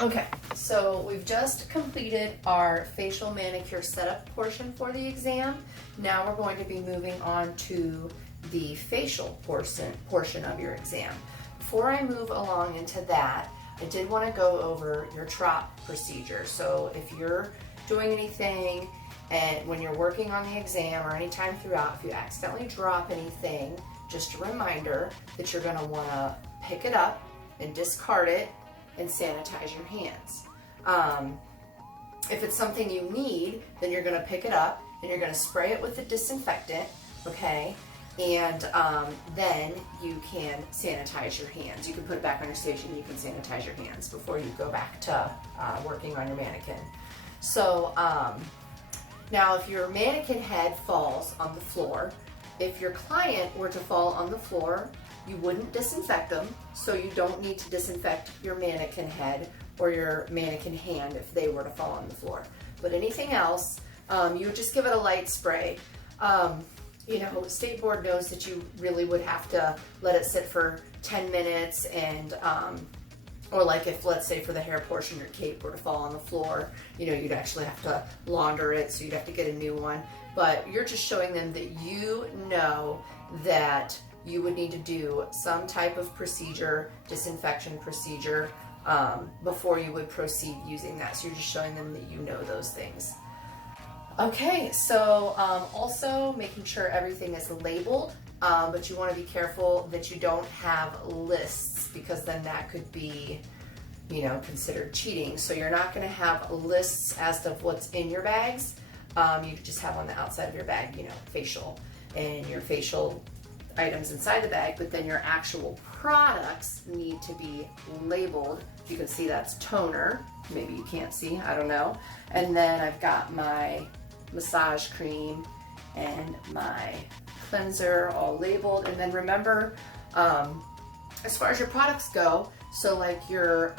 Okay, so we've just completed our facial manicure setup portion for the exam. Now we're going to be moving on to the facial portion of your exam. Before I move along into that, I did want to go over your TROP procedure. So if you're doing anything and when you're working on the exam or anytime throughout, if you accidentally drop anything, just a reminder that you're going to want to pick it up and discard it and sanitize your hands. If it's something you need, then you're going to pick it up and you're going to spray it with a disinfectant, okay? And then you can sanitize your hands. You can put it back on your station, you can sanitize your hands before you go back to working on your mannequin. So now if your mannequin head falls on the floor, if your client were to fall on the floor, you wouldn't disinfect them, so you don't need to disinfect your mannequin head or your mannequin hand if they were to fall on the floor. But anything else, you would just give it a light spray. You know, State Board knows that you really would have to let it sit for 10 minutes and, or like if, let's say for the hair portion, your cape were to fall on the floor, you know, you'd actually have to launder it, so you'd have to get a new one. But you're just showing them that you know that you would need to do some type of procedure, disinfection procedure, before you would proceed using that. So you're just showing them that you know those things. Okay, so also making sure everything is labeled, but you want to be careful that you don't have lists, because then that could be, you know, considered cheating. So you're not going to have lists as to what's in your bags. You just have on the outside of your bag, you know, facial and your facial items inside the bag, but then your actual products need to be labeled. You can see that's toner. Maybe you can't see, I don't know. And then I've got my massage cream and my cleanser all labeled. And then remember, as far as your products go, so like your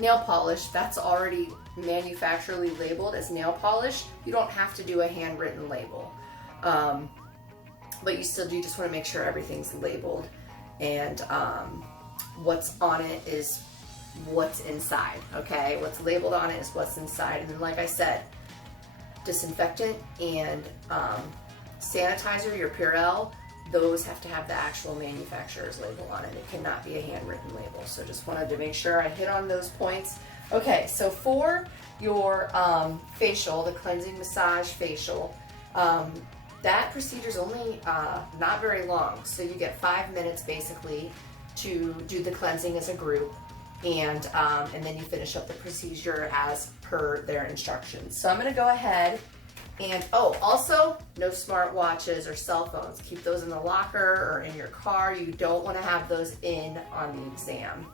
nail polish, that's already manufacturally labeled as nail polish. You don't have to do a handwritten label. But you still do just want to make sure everything's labeled, and what's on it is what's inside, okay? What's labeled on it is what's inside. And then, like I said, disinfectant and sanitizer, your Purell, those have to have the actual manufacturer's label on it. It cannot be a handwritten label. So just wanted to make sure I hit on those points. Okay, so for your facial, the cleansing massage facial, that procedure is only not very long. So you get 5 minutes basically to do the cleansing as a group, and then you finish up the procedure as per their instructions. So I'm going to go ahead and, oh, also no smart watches or cell phones. Keep those in the locker or in your car. You don't want to have those in on the exam.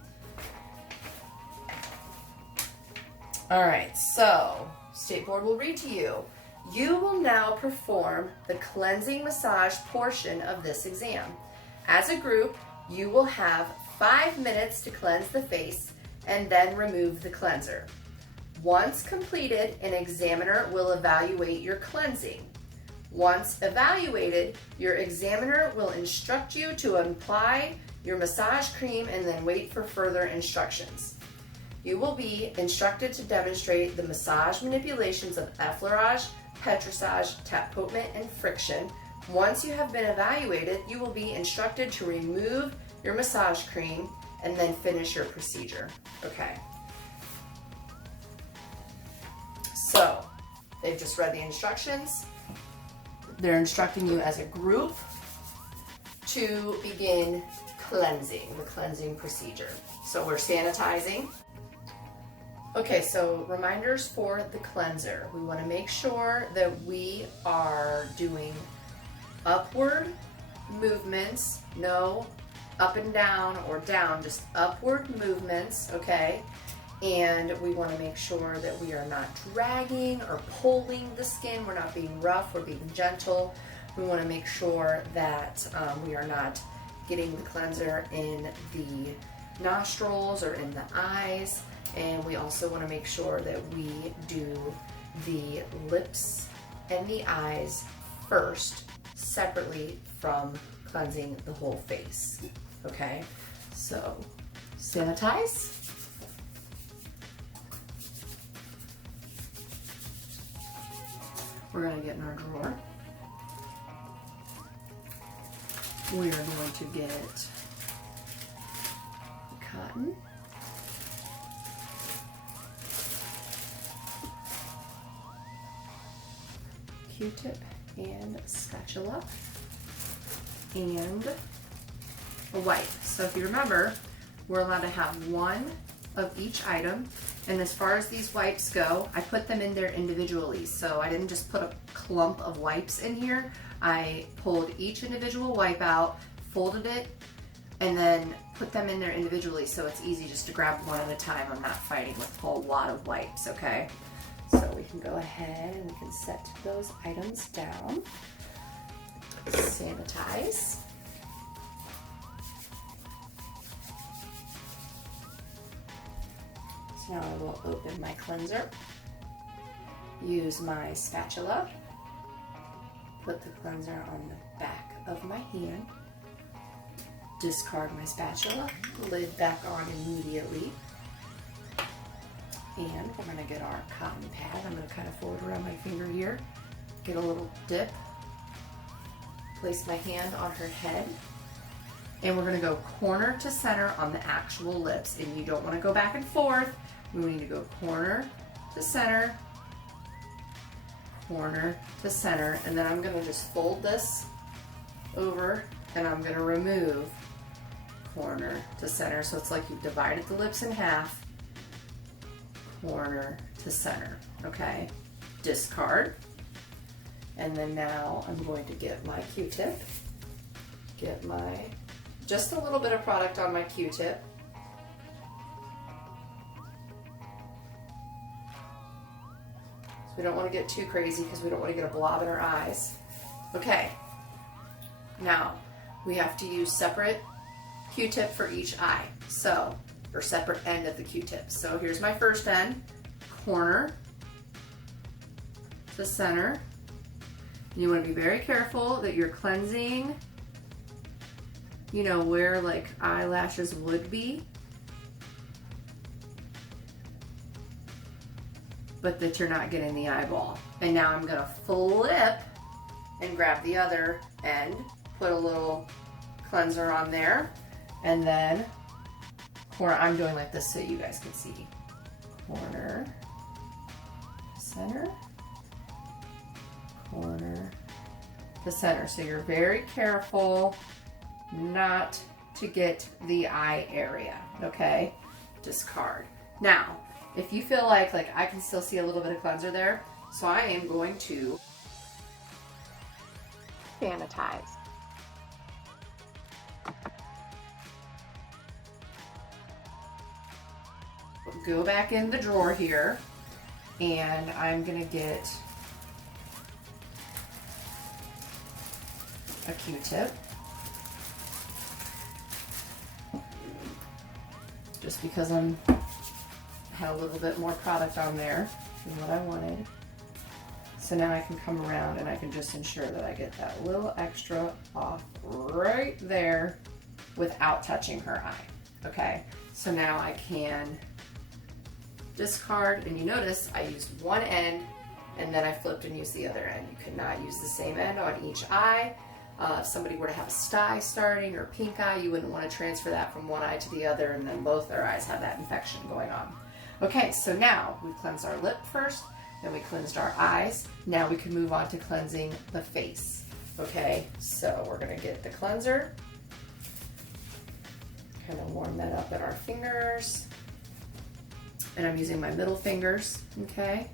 All right, so State Board will read to you. You will now perform the cleansing massage portion of this exam. As a group, you will have 5 minutes to cleanse the face and then remove the cleanser. Once completed, an examiner will evaluate your cleansing. Once evaluated, your examiner will instruct you to apply your massage cream and then wait for further instructions. You will be instructed to demonstrate the massage manipulations of effleurage, petrissage, tapotement, and friction. Once you have been evaluated, you will be instructed to remove your massage cream and then finish your procedure. Okay. So, they've just read the instructions. They're instructing you as a group to begin cleansing, the cleansing procedure. So we're sanitizing. Okay, so reminders for the cleanser. We want to make sure that we are doing upward movements, no up and down or down, just upward movements, okay? And we want to make sure that we are not dragging or pulling the skin. We're not being rough, we're being gentle. We want to make sure that we are not getting the cleanser in the nostrils or in the eyes. And we also want to make sure that we do the lips and the eyes first, separately from cleansing the whole face. Okay, so sanitize. we're going to get in our drawer. We are going to get cotton. Q-tip and spatula and a wipe. So if you remember, we're allowed to have one of each item, and as far as these wipes go, I put them in there individually. So I didn't just put a clump of wipes in here. I pulled each individual wipe out, folded it, and then put them in there individually, so it's easy just to grab one at a time. I'm not fighting with a whole lot of wipes, okay? So we can go ahead and we can set those items down. Sanitize. So now I will open my cleanser. Use my spatula. Put the cleanser on the back of my hand. Discard my spatula. Lid back on immediately. And we're going to get our cotton pad. I'm going to kind of fold around my finger here. Get a little dip. Place my hand on her head. And we're going to go corner to center on the actual lips. And you don't want to go back and forth. We need to go corner to center, corner to center. And then I'm going to just fold this over and I'm going to remove corner to center. So it's like you've divided the lips in half. Corner to center, okay? Discard. And then now I'm going to get my Q-tip, get my, just a little bit of product on my Q-tip. So we don't want to get too crazy because we don't want to get a blob in our eyes. Okay, now we have to use separate Q-tip for each eye. So, or separate end of the Q-tip. So here's my first end, corner to center. You want to be very careful that you're cleansing, you know, where like eyelashes would be, but that you're not getting the eyeball. And now I'm going to flip and grab the other end, put a little cleanser on there, and then corner. I'm doing like this so you guys can see. Corner, center, corner to center. So you're very careful not to get the eye area, okay? Discard. Now, if you feel like I can still see a little bit of cleanser there, so I am going to sanitize. Go back in the drawer here, and I'm gonna get a Q-tip, just because I had a little bit more product on there than what I wanted. So now I can come around and I can just ensure that I get that little extra off right there without touching her eye. Okay, so now I can discard, and you notice I used one end and then I flipped and used the other end. You could not use the same end on each eye. If somebody were to have a sty starting or pink eye, you wouldn't want to transfer that from one eye to the other and then both their eyes have that infection going on. Okay, so now we cleansed our lip first, then we cleansed our eyes. Now we can move on to cleansing the face. Okay, so we're gonna get the cleanser, kind of warm that up in our fingers. And I'm using my middle fingers, okay?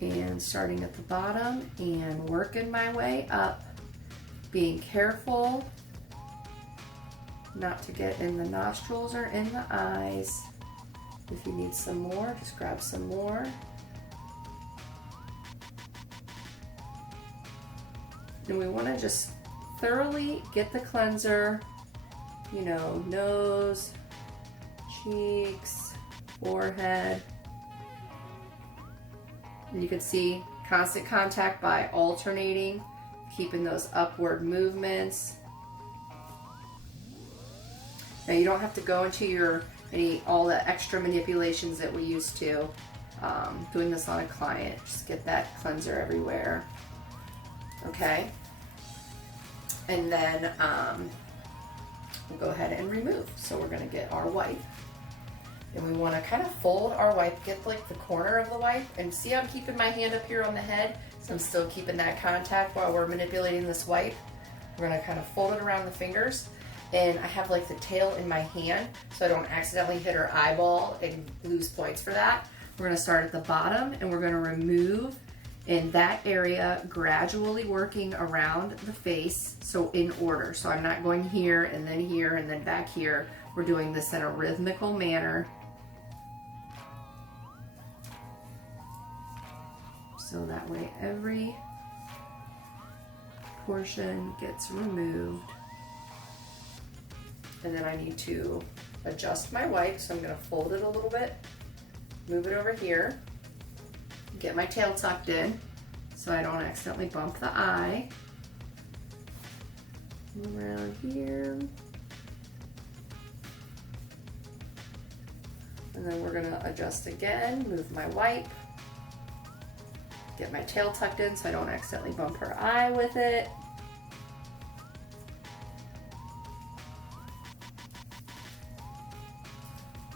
And starting at the bottom and working my way up, being careful not to get in the nostrils or in the eyes. If you need some more, just grab some more. And we want to just thoroughly get the cleanser, you know, nose, cheeks, forehead. And you can see constant contact by alternating, keeping those upward movements. Now you don't have to go into all the extra manipulations that we used to. doing this on a client. Just get that cleanser everywhere. Okay. And then we'll go ahead and remove. So we're gonna get our wipe. And we wanna kind of fold our wipe, get like the corner of the wipe, and see I'm keeping my hand up here on the head, so I'm still keeping that contact while we're manipulating this wipe. We're gonna kind of fold it around the fingers, and I have like the tail in my hand, so I don't accidentally hit her eyeball and lose points for that. We're gonna start at the bottom, and we're gonna remove in that area, gradually working around the face, so in order. So I'm not going here, and then back here. We're doing this in a rhythmical manner. So that way every portion gets removed. And then I need to adjust my wipe, so I'm gonna fold it a little bit, move it over here, get my tail tucked in so I don't accidentally bump the eye. Around here. And then we're gonna adjust again, move my wipe, get my tail tucked in so I don't accidentally bump her eye with it.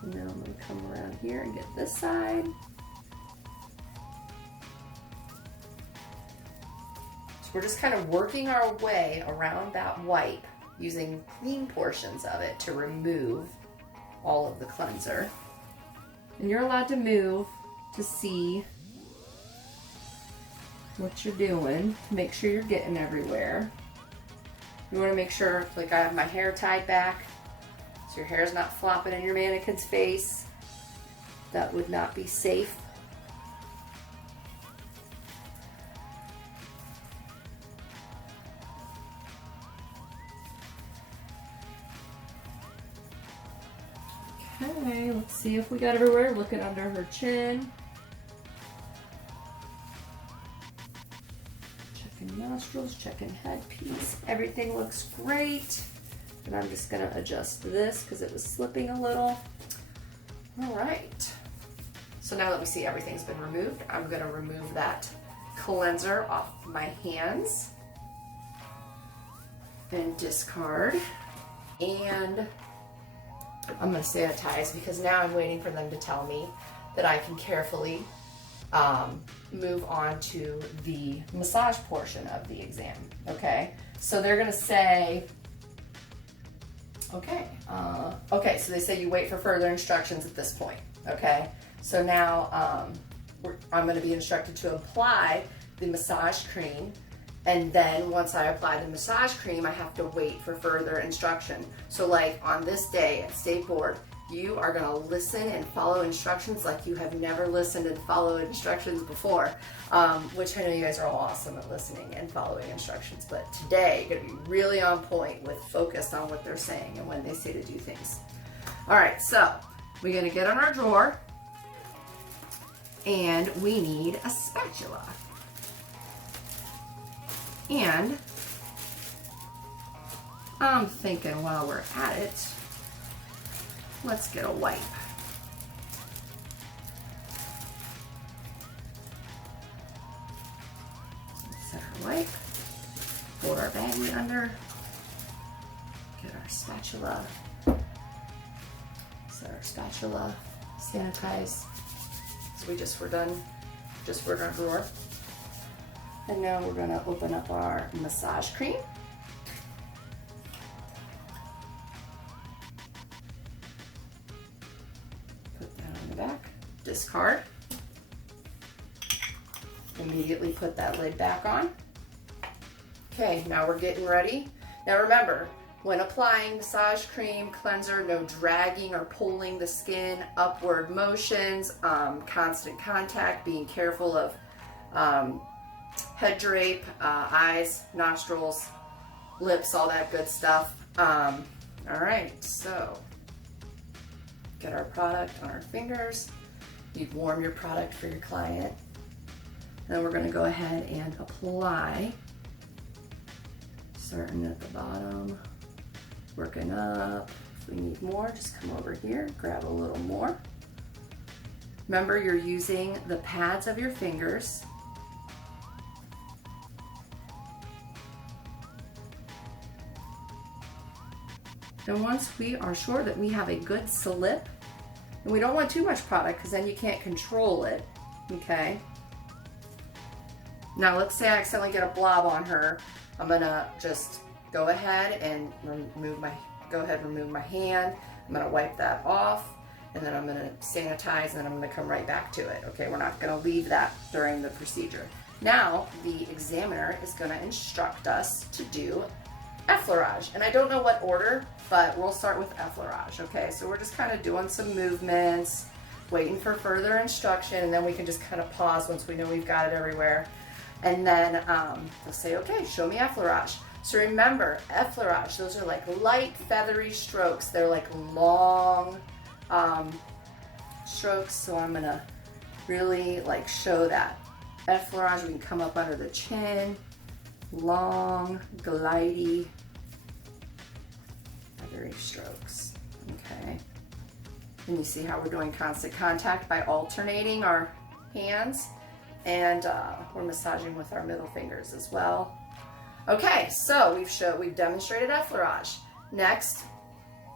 And then I'm gonna come around here and get this side. So we're just kind of working our way around that wipe using clean portions of it to remove all of the cleanser. And you're allowed to move to see what you're doing, to make sure you're getting everywhere. You want to make sure, like I have my hair tied back, so your hair is not flopping in your mannequin's face. That would not be safe. Okay, let's see if we got everywhere. Looking under her chin. Checking nostrils, checking headpiece. Everything looks great. And I'm just gonna adjust this because it was slipping a little. All right. So now that we see everything's been removed, I'm gonna remove that cleanser off my hands and discard. And I'm gonna sanitize because now I'm waiting for them to tell me that I can carefully move on to the massage portion of the exam, okay? So they're gonna say, okay, so they say you wait for further instructions at this point, okay? So now I'm gonna be instructed to apply the massage cream, and then once I apply the massage cream, I have to wait for further instruction. So like on this day at State Board, you are gonna listen and follow instructions like you have never listened and followed instructions before, which I know you guys are all awesome at listening and following instructions, but today you're gonna be really on point with focused on what they're saying and when they say to do things. All right, so we're gonna get on our drawer, and we need a spatula. And I'm thinking while we're at it, let's get a wipe. Set our wipe, fold our baggie under, get our spatula, set our spatula, sanitize. So we just were done, just were in our drawer. And now we're gonna open up our massage cream. Put that on the back, discard. Immediately put that lid back on. Okay, now we're getting ready. Now remember, when applying massage cream, cleanser, no dragging or pulling the skin, upward motions, constant contact, being careful of head drape, eyes, nostrils, lips, all that good stuff. All right, so get our product on our fingers. You'd warm your product for your client. Then we're gonna go ahead and apply, starting at the bottom, working up. If we need more, just come over here, grab a little more. Remember, you're using the pads of your fingers. And once we are sure that we have a good slip, and we don't want too much product because then you can't control it, okay? Now let's say I accidentally get a blob on her. I'm gonna just go ahead and remove my hand. I'm gonna wipe that off, and then I'm gonna sanitize, and then I'm gonna come right back to it, okay? We're not gonna leave that during the procedure. Now, the examiner is gonna instruct us to do effleurage, and I don't know what order, but we'll start with effleurage, okay? So we're just kind of doing some movements, waiting for further instruction, and then we can just kind of pause once we know we've got it everywhere. And then they'll say, okay, show me effleurage. So remember, effleurage, those are like light, feathery strokes. They're like long strokes, so I'm gonna really like show that. Effleurage, we can come up under the chin, long, glidey, feathery strokes, okay? And you see how we're doing constant contact by alternating our hands, and we're massaging with our middle fingers as well. Okay, so we've demonstrated effleurage. Next,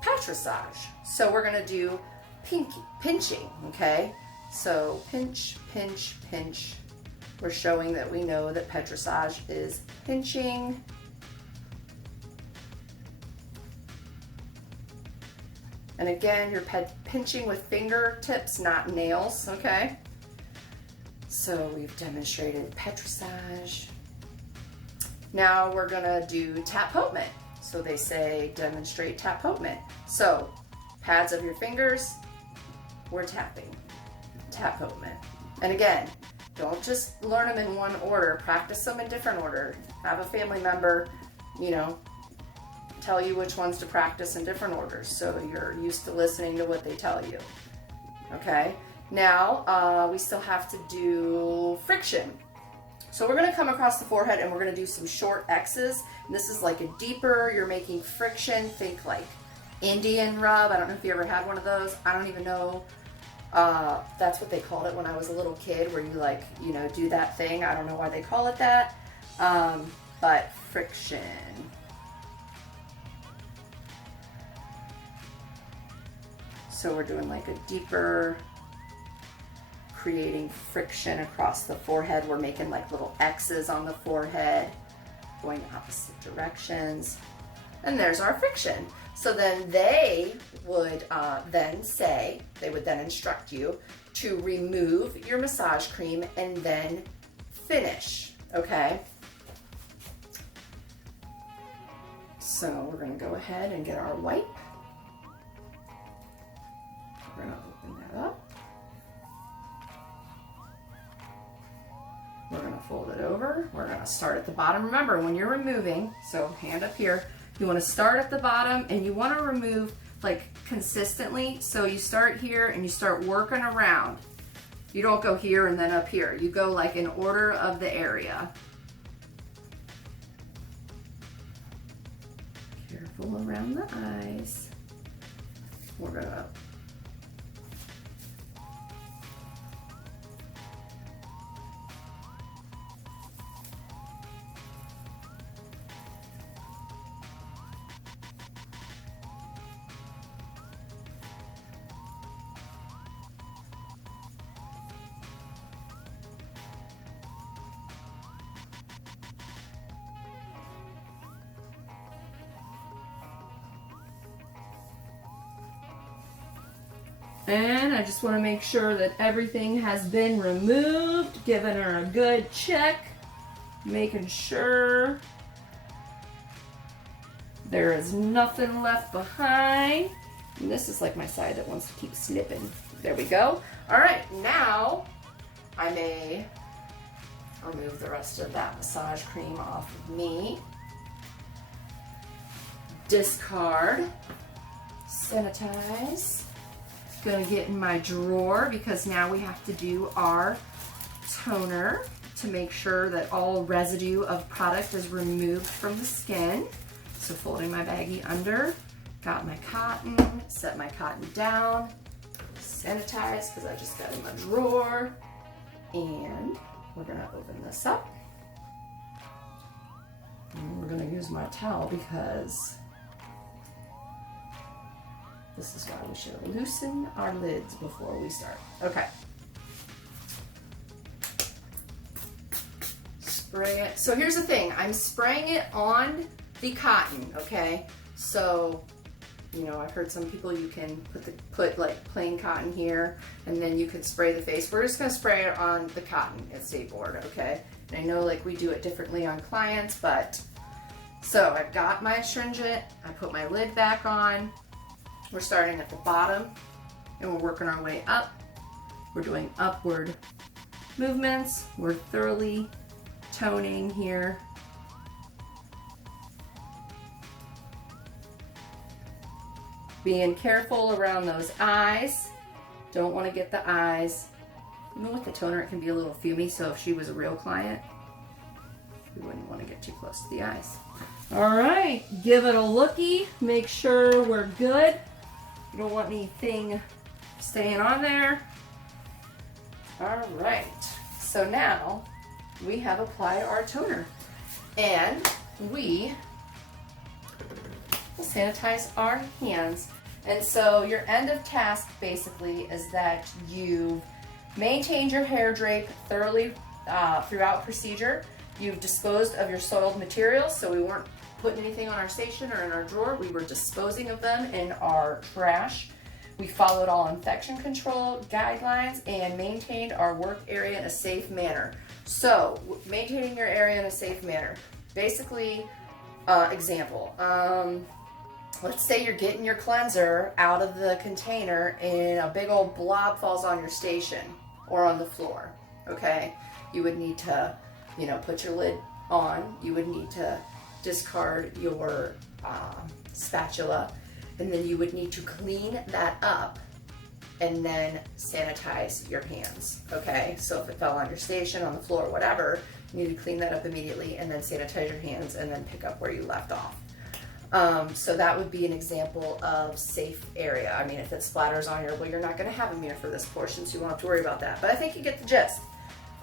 petrissage. So we're gonna do pinching, okay? So pinch, pinch, pinch. We're showing that we know that petrissage is pinching. And again, you're pinching with fingertips, not nails, okay? So we've demonstrated petrissage. Now we're gonna do tapotement. So they say demonstrate tapotement. So pads of your fingers, we're tapping, tapotement. And again, don't just learn them in one order, practice them in different order. Have a family member, you know, tell you which ones to practice in different orders so you're used to listening to what they tell you. Okay, now we still have to do friction. So we're gonna come across the forehead and we're gonna do some short X's. And this is like a deeper, you're making friction, think like Indian rub. I don't know if you ever had one of those. I don't even know. That's what they called it when I was a little kid, where you like, you know, do that thing. I don't know why they call it that, but friction. So we're doing like a deeper, creating friction across the forehead. We're making like little X's on the forehead, going opposite directions. And there's our friction. So then they would they would then instruct you to remove your massage cream and then finish, okay? So we're gonna go ahead and get our wipe. We're gonna open that up. We're gonna fold it over. We're gonna start at the bottom. Remember, when you're removing, so hand up here, you wanna start at the bottom and you wanna remove like consistently. So you start here and you start working around. You don't go here and then up here. You go like in order of the area. Careful around the eyes. We're gonna And I just want to make sure that everything has been removed, giving her a good check, making sure there is nothing left behind. And this is like my side that wants to keep snipping. There we go. All right, now I may remove the rest of that massage cream off of me. Discard, sanitize. Gonna get in my drawer because now we have to do our toner to make sure that all residue of product is removed from the skin. So folding my baggie under, got my cotton, set my cotton down, sanitize because I just got in my drawer. And we're gonna open this up. And we're gonna use my towel because this is why we should loosen our lids before we start. Okay. Spray it. So here's the thing, I'm spraying it on the cotton, okay? So, you know, I've heard some people you can put like plain cotton here and then you can spray the face. We're just gonna spray it on the cotton at State Board, okay? And I know like we do it differently on clients, but so I've got my astringent, I put my lid back on. We're starting at the bottom and we're working our way up. We're doing upward movements. We're thoroughly toning here. Being careful around those eyes. Don't want to get the eyes. You know, with the toner it can be a little fumy, so if she was a real client, we wouldn't want to get too close to the eyes. All right, give it a looky. Make sure we're good. You don't want anything staying on there. All right, so now we have applied our toner and we will sanitize our hands. And so your end of task basically is that you maintained your hair drape thoroughly throughout procedure. You've disposed of your soiled materials, so we weren't putting anything on our station or in our drawer. We were disposing of them in our trash. We followed all infection control guidelines and maintained our work area in a safe manner. So, maintaining your area in a safe manner. Basically, example, let's say you're getting your cleanser out of the container and a big old blob falls on your station or on the floor, okay? You would need to, you know, put your lid on. You would need to discard your spatula, and then you would need to clean that up and then sanitize your hands, okay? So if it fell on your station, on the floor, whatever, you need to clean that up immediately and then sanitize your hands and then pick up where you left off. So that would be an example of safe area. I mean, if it splatters on your, well, you're not gonna have a mirror for this portion, so you won't have to worry about that. But I think you get the gist.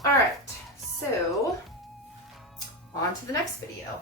All right, so on to the next video.